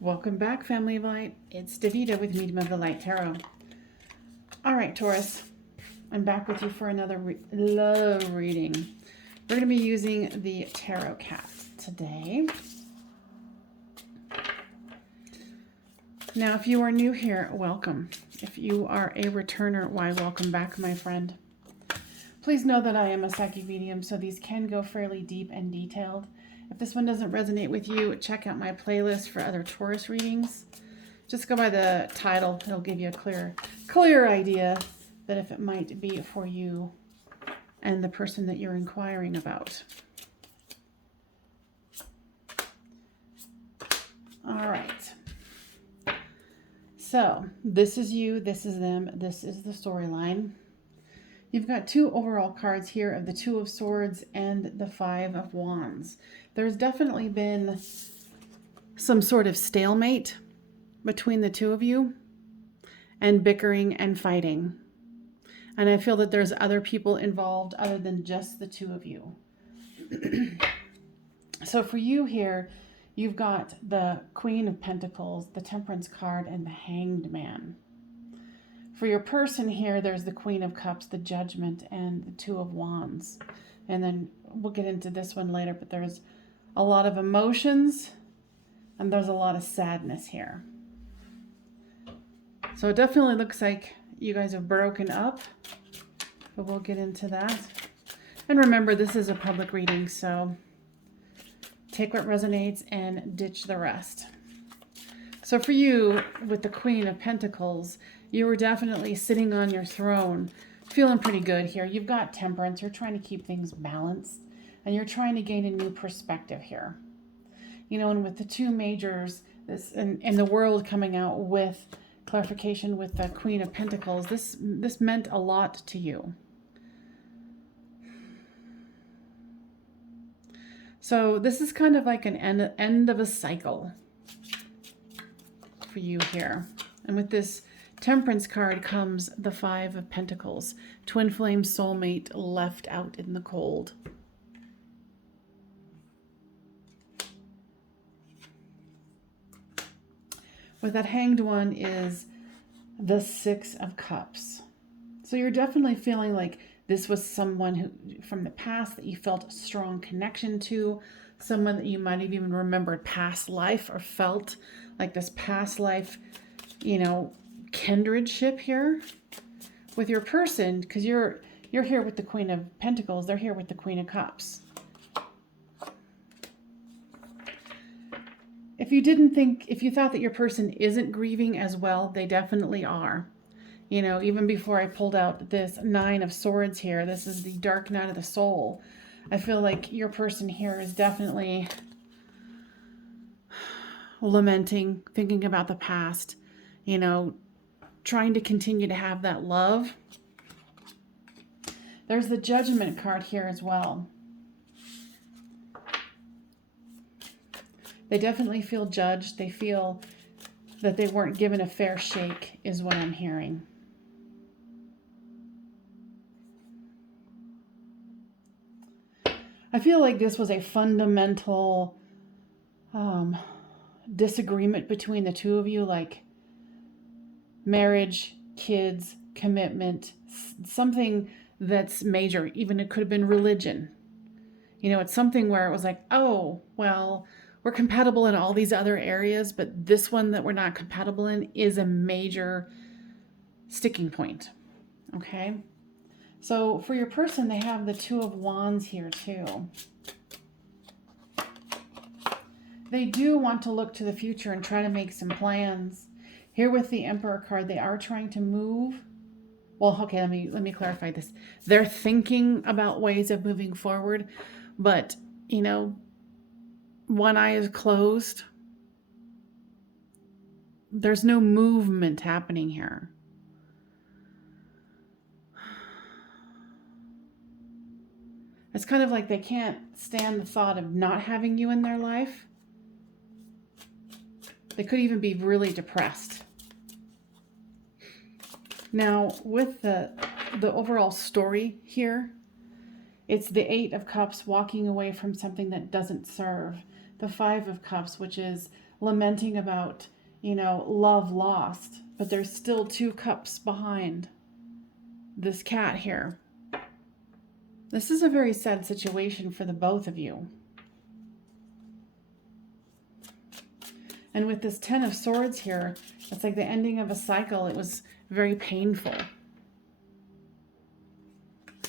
Welcome back, Family of Light. It's Davida with Medium of the Light Tarot. All right, Taurus, I'm back with you for another love reading. We're going to be using the Tarot Cat today. Now, if you are new here, welcome. If you are a returner, why, welcome back, my friend. Please know that I am a psychic medium, so these can go fairly deep and detailed. If this one doesn't resonate with you, check out my playlist for other Taurus readings. Just go by the title. It'll give you a clear idea that if it might be for you and the person that you're inquiring about. All right. So this is you, this is them, this is the storyline. You've got two overall cards here of the Two of Swords and the Five of Wands. There's definitely been some sort of stalemate between the two of you and bickering and fighting. And I feel that there's other people involved other than just the two of you. So for you here, you've got the Queen of Pentacles, the Temperance card, and the Hanged Man. For your person here, there's the Queen of Cups, the Judgment, and the Two of Wands. And then we'll get into this one later, but there's a lot of emotions and there's a lot of sadness here. So it definitely looks like you guys have broken up, but we'll get into that. And remember, this is a public reading, so take what resonates and ditch the rest. So for you, with the Queen of Pentacles, you were definitely sitting on your throne, feeling pretty good here. You've got temperance. You're trying to keep things balanced, and you're trying to gain a new perspective here. You know, and with the two majors, this and the world coming out with clarification with the Queen of Pentacles, this meant a lot to you. So this is kind of like an end of a cycle for you here. And with this Temperance card comes the Five of Pentacles, twin flame soulmate left out in the cold. With that Hanged one is the Six of Cups. So you're definitely feeling like this was someone who from the past that you felt a strong connection to, someone that you might have even remembered past life or felt like this past life, you know, kindredship here with your person, because you're here with the Queen of Pentacles, they're here with the Queen of Cups. If you thought that your person isn't grieving as well, they definitely are. You know, even before I pulled out this Nine of Swords here, this is the dark night of the soul. I feel like your person here is definitely lamenting, thinking about the past, you know, trying to continue to have that love. There's the Judgment card here as well. They definitely feel judged. They feel that they weren't given a fair shake, is what I'm hearing. I feel like this was a fundamental disagreement between the two of you, like marriage, kids, commitment, something that's major. Even it could have been religion. You know, it's something where it was like, oh, well, we're compatible in all these other areas, but this one that we're not compatible in is a major sticking point. Okay? So for your person, they have the Two of Wands here too. They do want to look to the future and try to make some plans. Here with the Emperor card, they are trying to move. Well, okay, let me clarify this. They're thinking about ways of moving forward, but, you know, one eye is closed. There's no movement happening here. It's kind of like they can't stand the thought of not having you in their life. They could even be really depressed. Now, with the overall story here, it's the Eight of Cups walking away from something that doesn't serve. The Five of Cups, which is lamenting about, you know, love lost, but there's still 2 cups behind this cat here. This is a very sad situation for the both of you. And with this 10 of Swords here, it's like the ending of a cycle. It was very painful.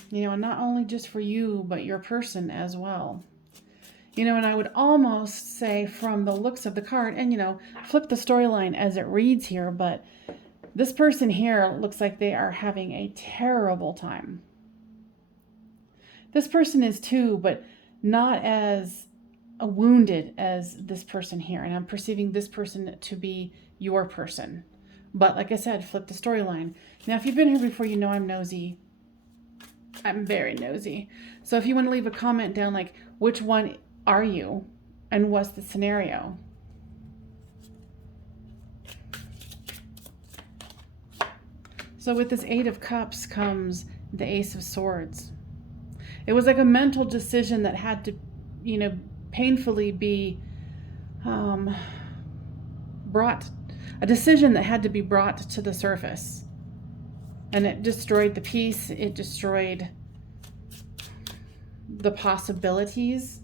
You know, and not only just for you, but your person as well. You know, and I would almost say from the looks of the card, and, you know, flip the storyline as it reads here, but this person here looks like they are having a terrible time. This person is too, but not as wounded as this person here. And I'm perceiving this person to be your person. But like I said, flip the storyline. Now, if you've been here before, you know I'm nosy. I'm very nosy. So if you want to leave a comment down, like, which one are you and what's the scenario? So with this 8 of Cups comes the Ace of Swords. It was like a mental decision that had to, you know, painfully be brought, a decision that had to be brought to the surface. And it destroyed the peace. It destroyed the possibilities.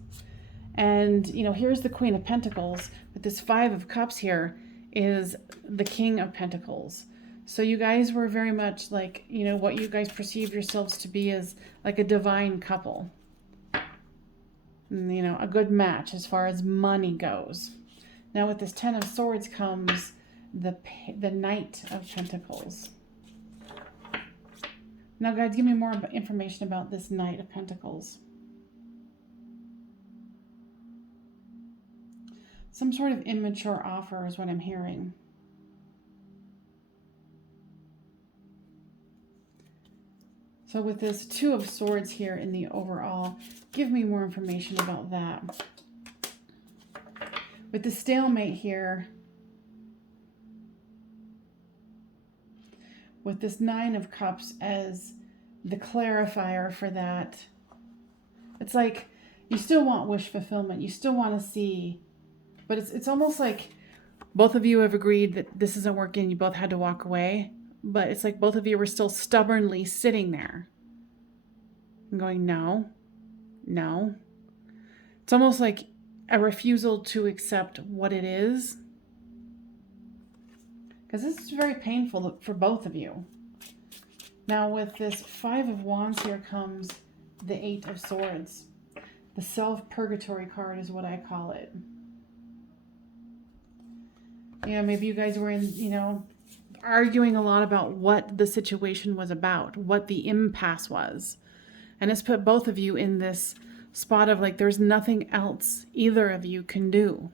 And, you know, here's the Queen of Pentacles. But this 5 of Cups here is the King of Pentacles. So you guys were very much like, you know, what you guys perceive yourselves to be as like a divine couple. And, you know, a good match as far as money goes. Now with this 10 of Swords comes the Knight of Pentacles. Now, guys, give me more information about this Knight of Pentacles. Some sort of immature offer is what I'm hearing. So with this 2 of Swords here in the overall, give me more information about that. With the Stalemate here, with this 9 of Cups as the clarifier for that, it's like you still want wish fulfillment. You still want to see, but it's almost like both of you have agreed that this isn't working. You both had to walk away, but it's like both of you were still stubbornly sitting there and going, no, no. It's almost like a refusal to accept what it is. Because this is very painful for both of you. Now with this 5 of Wands here comes the 8 of Swords. The self-purgatory card is what I call it. Yeah, maybe you guys were in, you know, arguing a lot about what the situation was about, what the impasse was. And it's put both of you in this spot of like, there's nothing else either of you can do.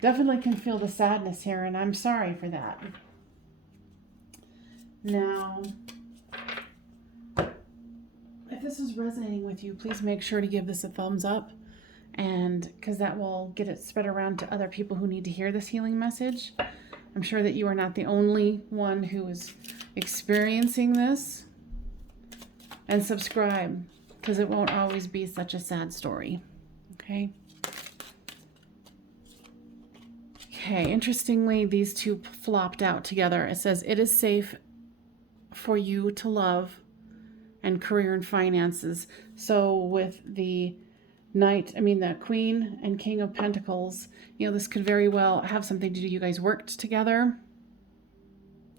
Definitely can feel the sadness here, and I'm sorry for that. Now, if this is resonating with you, please make sure to give this a thumbs up, and because that will get it spread around to other people who need to hear this healing message. I'm sure that you are not the only one who is experiencing this. And subscribe, because it won't always be such a sad story. Okay? Okay, interestingly, these two flopped out together. It says, it is safe for you to love and career and finances. So with the the Queen and King of Pentacles, you know, this could very well have something to do. You guys worked together,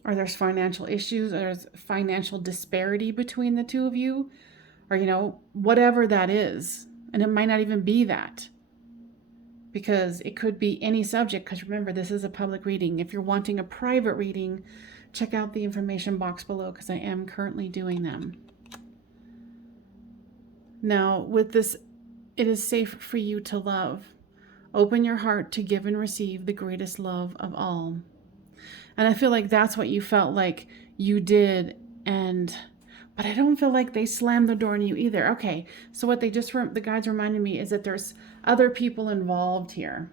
or there's financial issues, or there's financial disparity between the two of you, or, you know, whatever that is. And it might not even be that, because it could be any subject, because remember, this is a public reading. If you're wanting a private reading, check out the information box below, because I am currently doing them. Now, with this, it is safe for you to love. Open your heart to give and receive the greatest love of all. And I feel like that's what you felt like you did, but I don't feel like they slammed the door on you either. Okay, so what the guides reminded me is that there's other people involved here.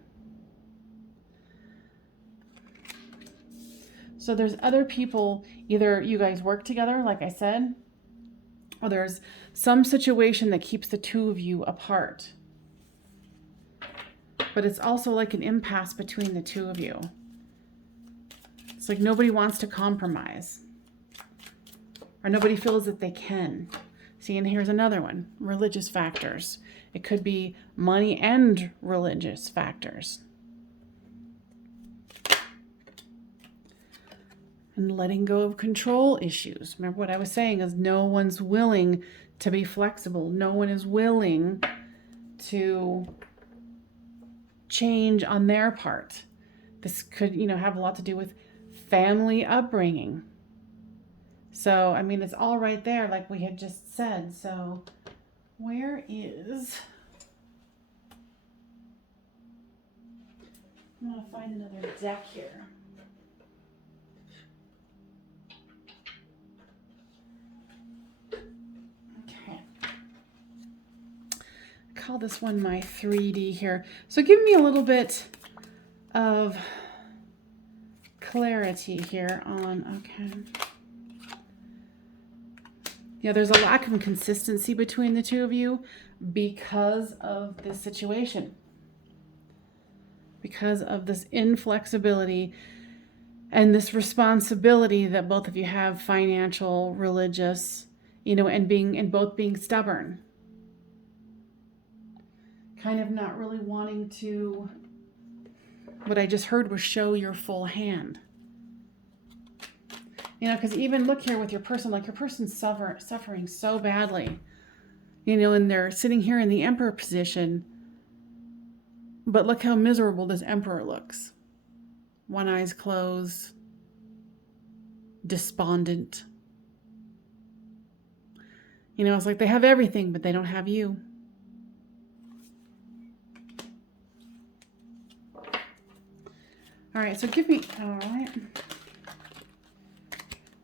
So there's other people, either you guys work together, like I said, or there's some situation that keeps the two of you apart. but it's also like an impasse between the two of you. It's like nobody wants to compromise, or nobody feels that they can. See, and here's another one, religious factors. It could be money and religious factors. And letting go of control issues. Remember what I was saying is no one's willing to be flexible. No one is willing to change on their part. This could, have a lot to do with family upbringing. So, I mean, it's all right there, like we had just said. So, where is... I'm going to find another deck here. Okay. I call this one my 3D here. So, give me a little bit of clarity here on... Okay. Yeah, there's a lack of consistency between the two of you because of this situation. Because of this inflexibility and this responsibility that both of you have, financial, religious, and both being stubborn. Kind of not really wanting to, what I just heard was show your full hand. Because even look here with your person, like your person's suffering so badly, and they're sitting here in the Emperor position. But look how miserable this Emperor looks. One eye's closed, despondent. It's like they have everything, but they don't have you. All right, so give me, all right.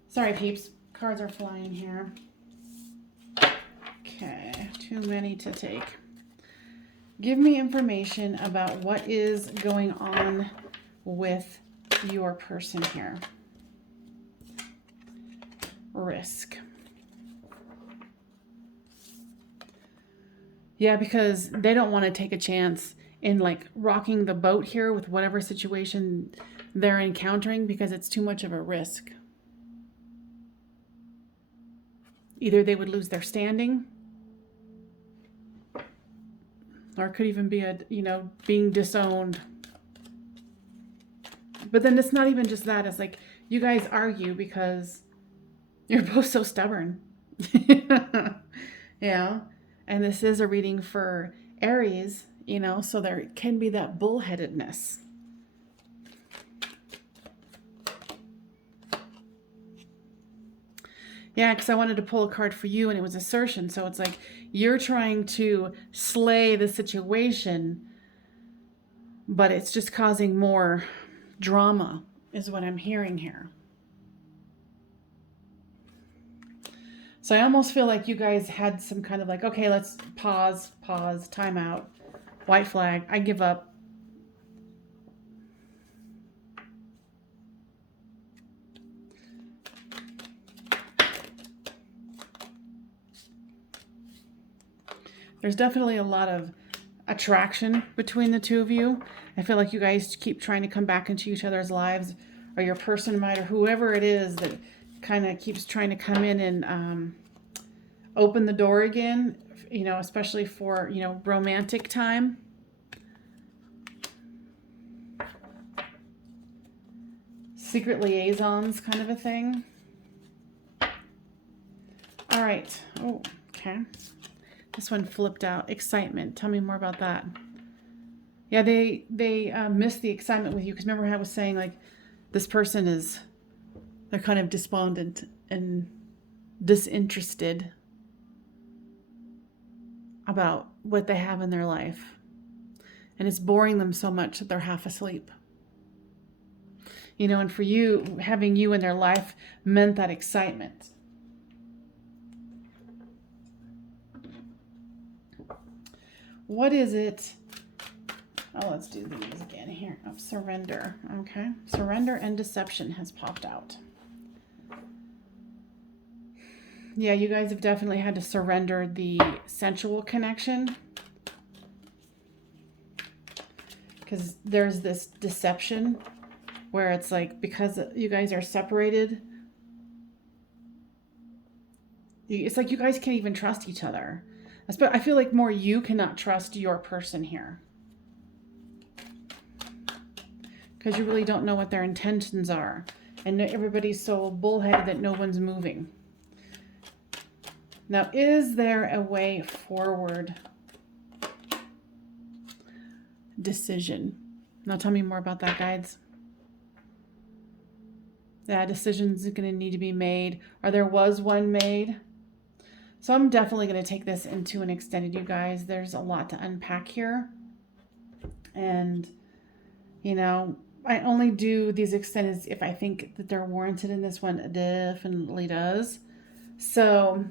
Sorry, peeps. Cards are flying here. Okay, too many to take. Give me information about what is going on with your person here. Risk. Yeah, because they don't want to take a chance in like rocking the boat here with whatever situation they're encountering because it's too much of a risk. Either they would lose their standing, or it could even be being disowned. But then it's not even just that. It's like you guys argue because you're both so stubborn. Yeah. And this is a reading for Aries, so there can be that bullheadedness. Yeah, because I wanted to pull a card for you and it was assertion. So it's like you're trying to slay the situation, but it's just causing more drama is what I'm hearing here. So I almost feel like you guys had some kind of like, okay, let's pause, time out, white flag, I give up. There's definitely a lot of attraction between the two of you. I feel like you guys keep trying to come back into each other's lives, or your person might, or whoever it is that kind of keeps trying to come in and open the door again, especially for, romantic time. Secret liaisons kind of a thing. All right. Oh, okay. This one flipped out. Excitement. Tell me more about that. Yeah, they miss the excitement with you. Because remember how I was saying, like, this person they're kind of despondent and disinterested about what they have in their life. And it's boring them so much that they're half asleep. And for you, having you in their life meant that excitement. What is it? Oh, let's do these again here. Oh, surrender. Okay. Surrender and deception has popped out. Yeah, you guys have definitely had to surrender the sensual connection. because there's this deception where it's like, because you guys are separated, it's like you guys can't even trust each other. I feel like more you cannot trust your person here, because you really don't know what their intentions are. And everybody's so bullheaded that no one's moving. Now, is there a way forward? Decision. Now tell me more about that, guides. Yeah, decisions are going to need to be made, or there was one made. So I'm definitely going to take this into an extended, you guys. There's a lot to unpack here. And, you know, I only do these extendeds if I think that they're warranted, and this one definitely does. So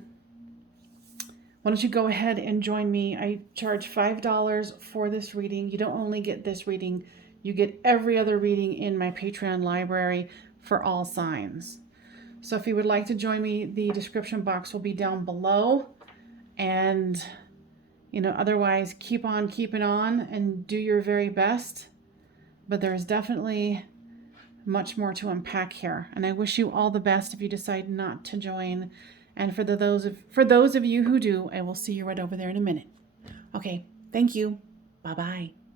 why don't you go ahead and join me? I charge $5 for this reading. You don't only get this reading, you get every other reading in my Patreon library for all signs. So if you would like to join me, the description box will be down below. And, you know, otherwise, keep on keeping on and do your very best. But there's definitely much more to unpack here. And I wish you all the best if you decide not to join. And for those of you who do, I will see you right over there in a minute. Okay, thank you. Bye-bye.